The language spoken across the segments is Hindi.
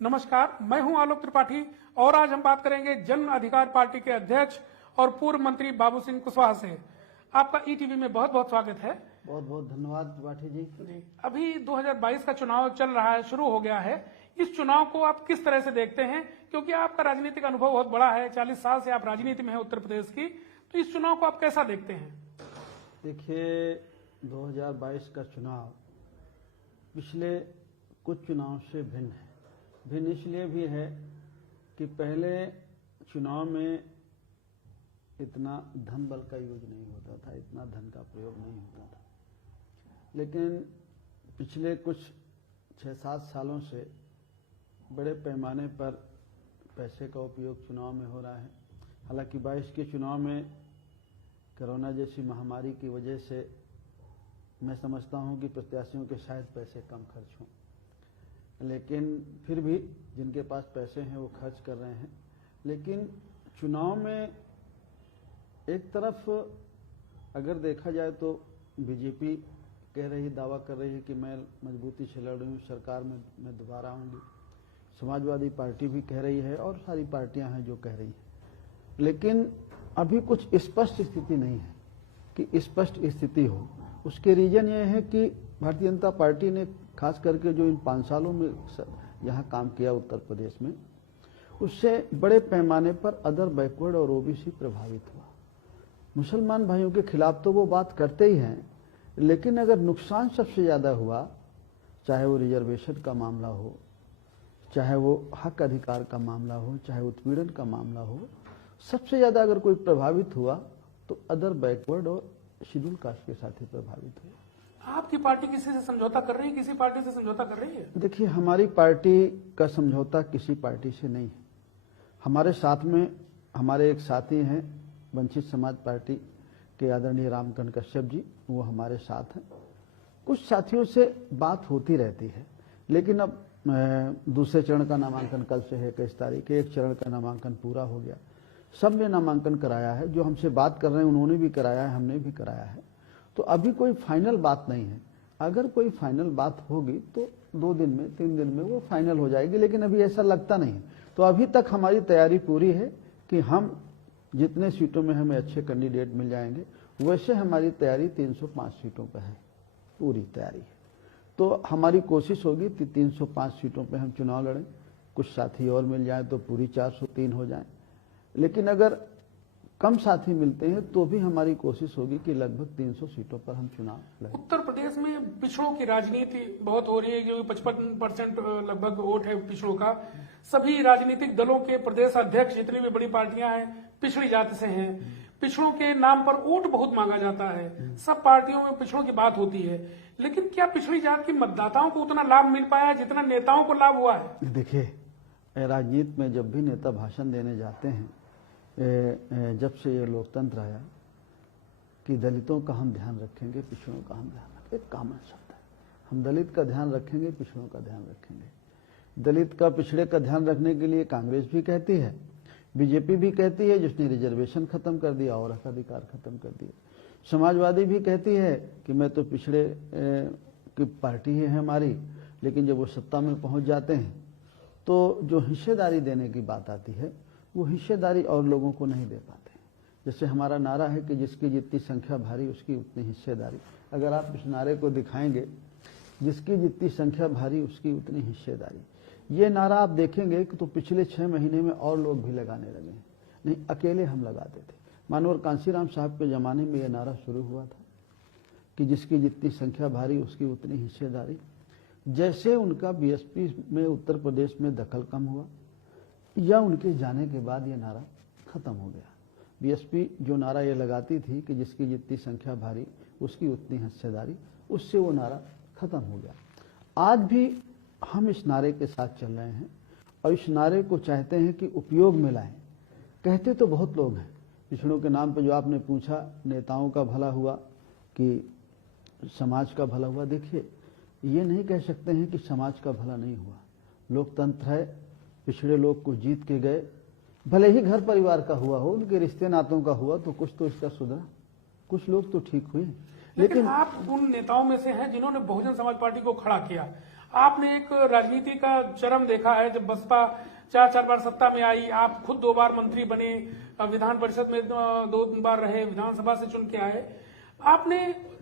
नमस्कार, मैं हूं आलोक त्रिपाठी और आज हम बात करेंगे जन अधिकार पार्टी के अध्यक्ष और पूर्व मंत्री बाबू सिंह कुशवाहा से। आपका ईटीवी में बहुत बहुत स्वागत है। बहुत बहुत धन्यवाद त्रिपाठी जी। अभी 2022 का चुनाव चल रहा है, शुरू हो गया है। इस चुनाव को आप किस तरह से देखते हैं, क्योंकि आपका राजनीतिक अनुभव बहुत बड़ा है, 40 साल से आप राजनीति में हैं उत्तर प्रदेश की, तो इस चुनाव को आप कैसा देखते हैं? देखिए, 2022 का चुनाव पिछले कुछ चुनाव से भिन्न है। भिन्न इसलिए भी है कि पहले चुनाव में इतना धन बल का यूज नहीं होता था, इतना धन का प्रयोग नहीं होता था। लेकिन पिछले कुछ 6-7 सालों से बड़े पैमाने पर पैसे का उपयोग चुनाव में हो रहा है। हालांकि 22 के चुनाव में कोरोना जैसी महामारी की वजह से मैं समझता हूं कि प्रत्याशियों के शायद पैसे कम खर्च हों, लेकिन फिर भी जिनके पास पैसे हैं वो खर्च कर रहे हैं। लेकिन चुनाव में एक तरफ अगर देखा जाए तो बीजेपी कह रही, दावा कर रही है कि मैं मजबूती से लड़ रही हूँ, सरकार में मैं दोबारा आऊँगी। समाजवादी पार्टी भी कह रही है और सारी पार्टियां हैं जो कह रही हैं। लेकिन अभी कुछ स्पष्ट स्थिति नहीं है कि स्पष्ट स्थिति हो। उसके रीजन ये है कि भारतीय जनता पार्टी ने खास करके जो इन 5 सालों में यहाँ काम किया उत्तर प्रदेश में, उससे बड़े पैमाने पर अदर बैकवर्ड और ओबीसी प्रभावित हुआ। मुसलमान भाइयों के खिलाफ तो वो बात करते ही हैं, लेकिन अगर नुकसान सबसे ज़्यादा हुआ, चाहे वो रिजर्वेशन का मामला हो, चाहे वो हक अधिकार का मामला हो, चाहे उत्पीड़न का मामला हो, सबसे ज़्यादा अगर कोई प्रभावित हुआ तो अदर बैकवर्ड और शेड्यूल कास्ट के साथ ही प्रभावित हुआ। आपकी पार्टी किसी से समझौता कर रही है, किसी पार्टी से समझौता कर रही है? देखिए, हमारी पार्टी का समझौता किसी पार्टी से नहीं है। हमारे साथ में हमारे एक साथी हैं वंचित समाज पार्टी के आदरणीय रामकरण कश्यप जी, वो हमारे साथ हैं। कुछ साथियों से बात होती रहती है, लेकिन अब दूसरे चरण का नामांकन कल से है, 21 तारीख। एक चरण का नामांकन पूरा हो गया, सब ने नामांकन कराया है। जो हमसे बात कर रहे हैं उन्होंने भी कराया है, हमने भी कराया है। तो अभी कोई फाइनल बात नहीं है। अगर कोई फाइनल बात होगी तो 2 दिन में 3 दिन में वो फाइनल हो जाएगी, लेकिन अभी ऐसा लगता नहीं है। तो अभी तक हमारी तैयारी पूरी है कि हम जितने सीटों में हमें अच्छे कैंडिडेट मिल जाएंगे, वैसे हमारी तैयारी 305 सीटों पर है, पूरी तैयारी है। तो हमारी कोशिश होगी कि 305 सीटों पर हम चुनाव लड़ें। कुछ साथी और मिल जाए तो पूरी 403 हो जाए, लेकिन अगर कम साथी मिलते हैं तो भी हमारी कोशिश होगी कि लगभग 300 सीटों पर हम चुनाव लड़ें। उत्तर प्रदेश में पिछड़ों की राजनीति बहुत हो रही है, क्योंकि 55% लगभग वोट है पिछड़ों का। सभी राजनीतिक दलों के प्रदेश अध्यक्ष, जितनी भी बड़ी पार्टियां हैं, पिछड़ी जाति से हैं। पिछड़ों के नाम पर वोट बहुत मांगा जाता है, सब पार्टियों में पिछड़ों की बात होती है, लेकिन क्या पिछड़ी जात के मतदाताओं को उतना लाभ मिल पाया जितना नेताओं को लाभ हुआ है? देखिए, राजनीति में जब भी नेता भाषण देने जाते हैं, जब से ये लोकतंत्र आया, कि दलितों का हम ध्यान रखेंगे, पिछड़ों का हम ध्यान रखेंगे, एक कॉमन शब्द है। हम दलित का ध्यान रखेंगे, पिछड़ों का ध्यान रखेंगे। दलित का, पिछड़े का ध्यान रखने के लिए कांग्रेस भी कहती है, बीजेपी भी कहती है, जिसने रिजर्वेशन खत्म कर दिया और हक अधिकार खत्म कर दिया। समाजवादी भी कहती है कि मैं तो पिछड़े की पार्टी है हमारी, लेकिन जब वो सत्ता में पहुंच जाते हैं तो जो हिस्सेदारी देने की बात आती है, वो हिस्सेदारी और लोगों को नहीं दे पाते। जैसे हमारा नारा है कि जिसकी जितनी संख्या भारी उसकी उतनी हिस्सेदारी। अगर आप इस नारे को दिखाएंगे, जिसकी जितनी संख्या भारी उसकी उतनी हिस्सेदारी, ये नारा आप देखेंगे कि तो पिछले 6 महीने में और लोग भी लगाने लगे हैं। नहीं, अकेले हम लगाते थे। मानवर कांसीराम साहब के ज़माने में ये नारा शुरू हुआ था कि जिसकी जितनी संख्या भारी उसकी उतनी हिस्सेदारी। जैसे उनका बीएसपी में उत्तर प्रदेश में दखल कम हुआ, या उनके जाने के बाद ये नारा खत्म हो गया। बीएसपी जो नारा ये लगाती थी कि जिसकी जितनी संख्या भारी उसकी उतनी हिस्सेदारी, उससे वो नारा खत्म हो गया। आज भी हम इस नारे के साथ चल रहे हैं और इस नारे को चाहते हैं कि उपयोग में लाएं। कहते तो बहुत लोग हैं पिछड़ों के नाम पर, जो आपने पूछा नेताओं का भला हुआ कि समाज का भला हुआ। देखिए, ये नहीं कह सकते हैं कि समाज का भला नहीं हुआ। लोकतंत्र है, पिछड़े लोग को जीत के गए, भले ही घर परिवार का हुआ हो, उनके रिश्ते नातों का हुआ तो कुछ तो इसका सुधरा, कुछ लोग तो ठीक हुए। लेकिन आप उन नेताओं में से हैं जिन्होंने बहुजन समाज पार्टी को खड़ा किया। आपने एक राजनीति का चरम देखा है जब बसपा 4 बार सत्ता में आई, आप खुद 2 बार मंत्री बने, विधान परिषद में 2 बार रहे, विधानसभा से चुन के आए, आपने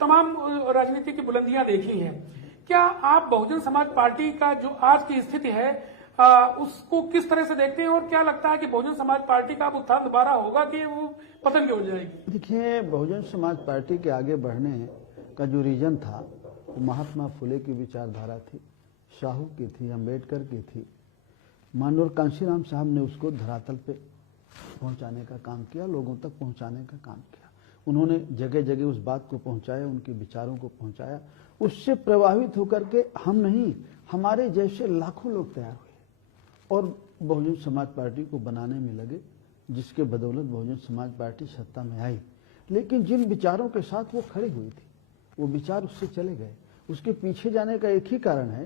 तमाम राजनीति की बुलंदियां देखी हैं। क्या आप बहुजन समाज पार्टी का जो आज की स्थिति है उसको किस तरह से देखते हैं, और क्या लगता है कि बहुजन समाज पार्टी का अब उत्थान दोबारा होगा कि वो पतन की हो जाएगी? देखिए, बहुजन समाज पार्टी के आगे बढ़ने का जो रीजन था वो महात्मा फुले की विचारधारा थी, साहू की थी, अम्बेडकर की थी। माननीय कांशीराम साहब ने उसको धरातल पे पहुंचाने का काम किया, लोगों तक पहुंचाने का काम किया। उन्होंने जगह जगह उस बात को पहुंचाया, उनके विचारों को पहुंचाया। उससे प्रभावित होकर के हम नहीं, हमारे जैसे लाखों लोग तैयार हुए और बहुजन समाज पार्टी को बनाने में लगे, जिसके बदौलत बहुजन समाज पार्टी सत्ता में आई। लेकिन जिन विचारों के साथ वो खड़ी हुई थी वो विचार उससे चले गए। उसके पीछे जाने का एक ही कारण है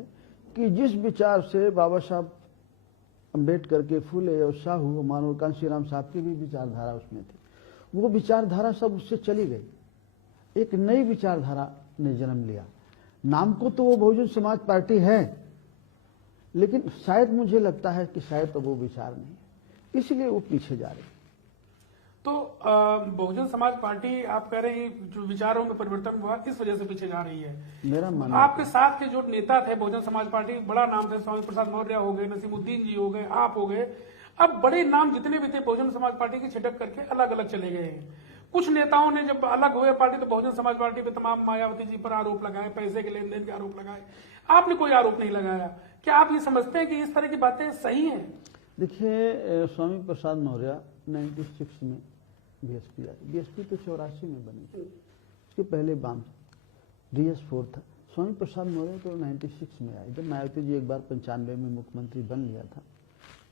कि जिस विचार से बाबा साहब अम्बेडकर के, फुले और साहू और मानव कांशीराम साहब की भी विचारधारा उसमें थी, वो विचारधारा सब उससे चली गई। एक नई विचारधारा ने जन्म लिया। नाम को तो वो बहुजन समाज पार्टी है, लेकिन शायद मुझे लगता है कि शायद तो वो विचार नहीं है, इसलिए वो पीछे जा रही है। तो बहुजन समाज पार्टी आप कह रहे हैं जो विचारों में परिवर्तन हुआ इस वजह से पीछे जा रही है। मेरा मानना आपके साथ के जो नेता थे बहुजन समाज पार्टी, बड़ा नाम थे, स्वामी प्रसाद मौर्य हो गए, नसीमुद्दीन जी हो गए, आप हो गए, अब बड़े नाम जितने भी थे बहुजन समाज पार्टी की छिटक करके अलग अलग चले गए हैं। कुछ नेताओं ने जब अलग हुए पार्टी तो बहुजन समाज पार्टी पे तमाम मायावती जी पर आरोप लगाए, पैसे के लेन देन के आरोप लगाए, आपने कोई आरोप नहीं लगाया। क्या आप ये समझते हैं कि इस तरह की बातें सही हैं? देखिए, स्वामी प्रसाद मौर्य 96 में बीएसपी आई। बीएसपी तो 84 में बनी थी, उसके पहले बाम DS4 था। स्वामी प्रसाद मौर्य तो 96 में आए। जब मायावती जी एक बार 95 में मुख्यमंत्री बन लिया था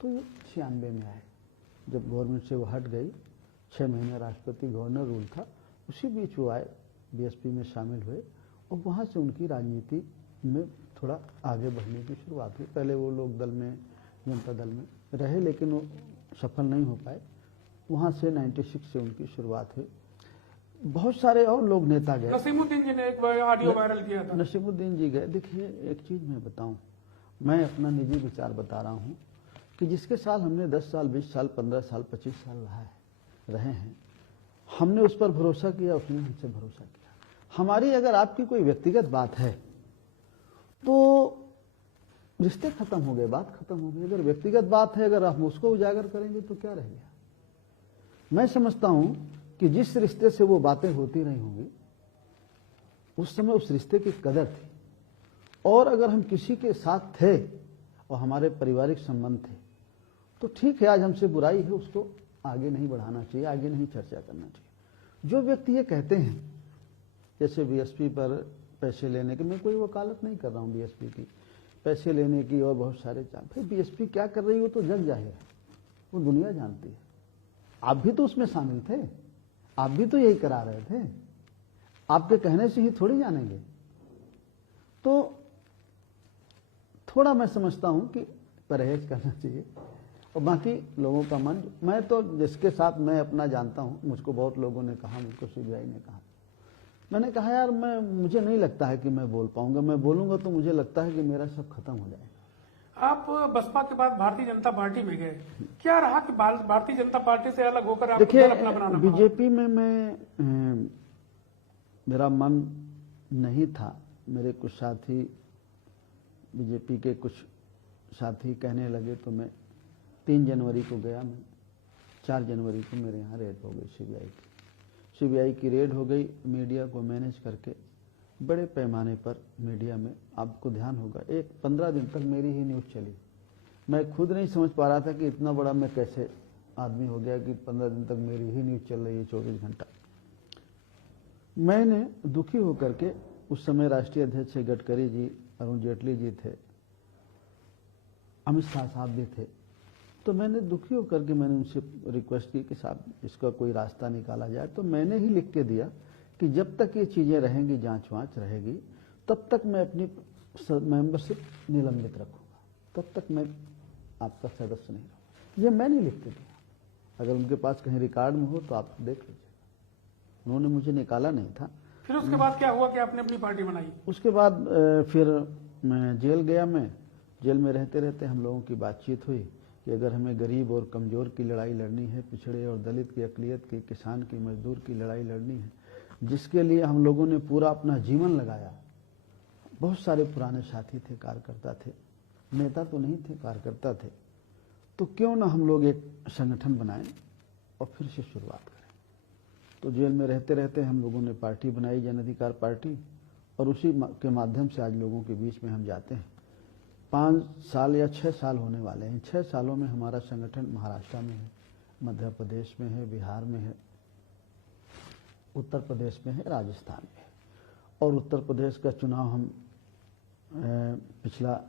तो वो 96 में आए। जब गवर्नमेंट से वो हट गई, 6 महीने राष्ट्रपति गवर्नर रूल था, उसी बीच वो आए, बीएसपी में शामिल हुए और वहाँ से उनकी राजनीति में थोड़ा आगे बढ़ने की शुरुआत हुई। पहले वो लोक दल में, जनता दल में रहे, लेकिन वो सफल नहीं हो पाए। वहाँ से 96 से उनकी शुरुआत हुई। बहुत सारे और लोग नेता गए। नसीमुद्दीन जी ने एक ऑडियो वायरल किया था। नसीमुद्दीन जी गए। देखिए, एक चीज़ मैं बताऊं, मैं अपना निजी विचार बता रहा हूं कि जिसके साथ हमने 10 साल, 20 साल, 15 साल, 25 साल रहे हैं, हमने उस पर भरोसा किया, उसने हमसे भरोसा किया। हमारी अगर आपकी कोई व्यक्तिगत बात है तो रिश्ते खत्म हो गए, बात खत्म हो गई। अगर व्यक्तिगत बात है, अगर हम उसको उजागर करेंगे तो क्या रह गया? मैं समझता हूं कि जिस रिश्ते से वो बातें होती रही होंगी उस समय उस रिश्ते की कदर थी, और अगर हम किसी के साथ थे और हमारे पारिवारिक संबंध थे तो ठीक है, आज हमसे बुराई है, उसको आगे नहीं बढ़ाना चाहिए, आगे नहीं चर्चा करना चाहिए। जो व्यक्ति ये कहते हैं जैसे बीएसपी पर पैसे लेने की, मैं कोई वकालत नहीं कर रहा हूँ बीएसपी की, पैसे लेने की और बहुत सारे फिर बीएसपी क्या कर रही हो तो जग जाहिर है, वो दुनिया जानती है। आप भी तो उसमें शामिल थे, आप भी तो यही करा रहे थे, आपके कहने से ही थोड़ी जानेंगे। तो थोड़ा मैं समझता हूं कि परहेज करना चाहिए, और बाकी लोगों का मन, मैं तो जिसके साथ मैं अपना जानता हूं, मुझको बहुत लोगों ने कहा, मुझको सीबीआई ने कहा, मैंने कहा यार मुझे नहीं लगता है कि मैं बोल पाऊंगा, मैं बोलूंगा तो मुझे लगता है कि मेरा सब खत्म हो जाएगा। आप बसपा के बाद भारतीय जनता पार्टी में गए, क्या रहा कि भारतीय जनता पार्टी से अलग होकर आप देखिए, अपना बनाना पड़ा? बीजेपी में मैं मेरा मन नहीं था। मेरे कुछ साथी, बीजेपी के कुछ साथी कहने लगे तो मैं 3 जनवरी को गया। मैं 4 जनवरी को मेरे यहाँ रेड हो गई, सीबीआई की रेड हो गई। मीडिया को मैनेज करके बड़े पैमाने पर मीडिया में, आपको ध्यान होगा, 15 दिन तक मेरी ही न्यूज़ चली। मैं खुद नहीं समझ पा रहा था कि इतना बड़ा मैं कैसे आदमी हो गया कि 15 दिन तक मेरी ही न्यूज़ चल रही है 24 घंटा। मैंने दुखी होकर के, उस समय राष्ट्रीय अध्यक्ष गडकरी जी, अरुण जेटली जी थे, अमित शाह साहब भी थे, तो मैंने दुखी होकर के मैंने उनसे रिक्वेस्ट की कि साहब इसका कोई रास्ता निकाला जाए। तो मैंने ही लिख के दिया कि जब तक ये चीज़ें रहेंगी, जांच वाँच रहेगी, तब तक मैं अपनी मेंबरशिप निलंबित रखूंगा, तब तक मैं आपका सदस्य नहीं रहूँगा। ये मैंने लिख के दिया, अगर उनके पास कहीं रिकॉर्ड में हो तो आप देख लीजिएगा। उन्होंने मुझे निकाला नहीं था। फिर उसके बाद क्या हुआ कि आपने अपनी पार्टी बनाई? उसके बाद फिर मैं जेल गया, मैं जेल में रहते रहते हम लोगों की बातचीत हुई कि अगर हमें गरीब और कमज़ोर की लड़ाई लड़नी है, पिछड़े और दलित की, अक़लियत की, किसान की, मजदूर की लड़ाई लड़नी है, जिसके लिए हम लोगों ने पूरा अपना जीवन लगाया। बहुत सारे पुराने साथी थे, कार्यकर्ता थे, नेता तो नहीं थे, कार्यकर्ता थे, तो क्यों ना हम लोग एक संगठन बनाएं और फिर से शुरुआत करें। तो जेल में रहते रहते हम लोगों ने पार्टी बनाई, जन अधिकार पार्टी, और उसी के माध्यम से आज लोगों के बीच में हम जाते हैं। 5 साल या 6 साल होने वाले हैं। 6 सालों में हमारा संगठन महाराष्ट्र में है, मध्य प्रदेश में है, बिहार में है, उत्तर प्रदेश में है, राजस्थान में है। और उत्तर प्रदेश का चुनाव हम पिछला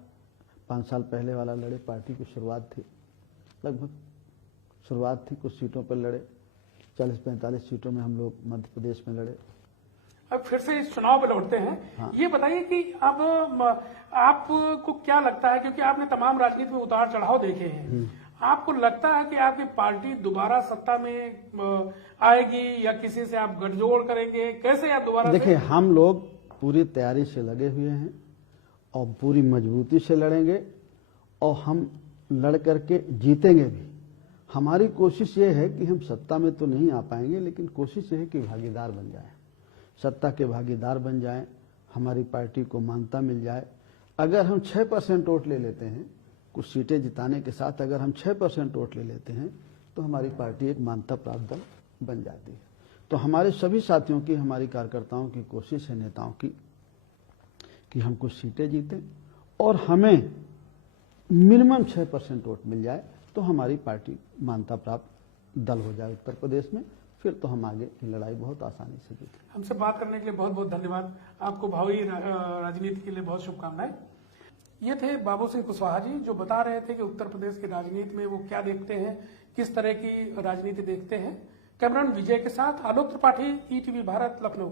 5 साल पहले वाला लड़े। पार्टी की शुरुआत थी, लगभग शुरुआत थी, कुछ सीटों पर लड़े, 40-45 सीटों में हम लोग मध्य प्रदेश में लड़े। अब फिर से इस चुनाव पे लौटते हैं। हाँ। ये बताइए कि अब आपको क्या लगता है, क्योंकि आपने तमाम राजनीति में उतार चढ़ाव देखे हैं, आपको लगता है कि आपकी पार्टी दोबारा सत्ता में आएगी या किसी से आप गठजोड़ करेंगे? कैसे आप दोबारा? देखिए, हम लोग पूरी तैयारी से लगे हुए हैं और पूरी मजबूती से लड़ेंगे और हम लड़ करके जीतेंगे भी। हमारी कोशिश ये है कि हम सत्ता में तो नहीं आ पाएंगे, लेकिन कोशिश ये है कि भागीदार बन जाए, सत्ता के भागीदार बन जाएं, हमारी पार्टी को मान्यता मिल जाए। अगर हम 6% वोट ले लेते हैं, कुछ सीटें जिताने के साथ अगर हम 6% वोट ले लेते हैं, तो हमारी पार्टी एक मान्यता प्राप्त दल बन जाती है। तो हमारे सभी साथियों की, हमारी कार्यकर्ताओं की कोशिश है, नेताओं की, कि हम कुछ सीटें जीतें और हमें मिनिमम 6% वोट मिल जाए तो हमारी पार्टी मान्यता प्राप्त दल हो जाए उत्तर प्रदेश में। फिर तो हम आगे की लड़ाई बहुत आसानी से जीतें। हमसे बात करने के लिए बहुत बहुत धन्यवाद। आपको भावी राजनीति के लिए बहुत शुभकामनाएं। ये थे बाबू सिंह कुशवाहा जी, जो बता रहे थे कि उत्तर प्रदेश की राजनीति में वो क्या देखते हैं, किस तरह की राजनीति देखते हैं। कैमरामैन विजय के साथ आलोक त्रिपाठी, ईटीवी भारत, लखनऊ।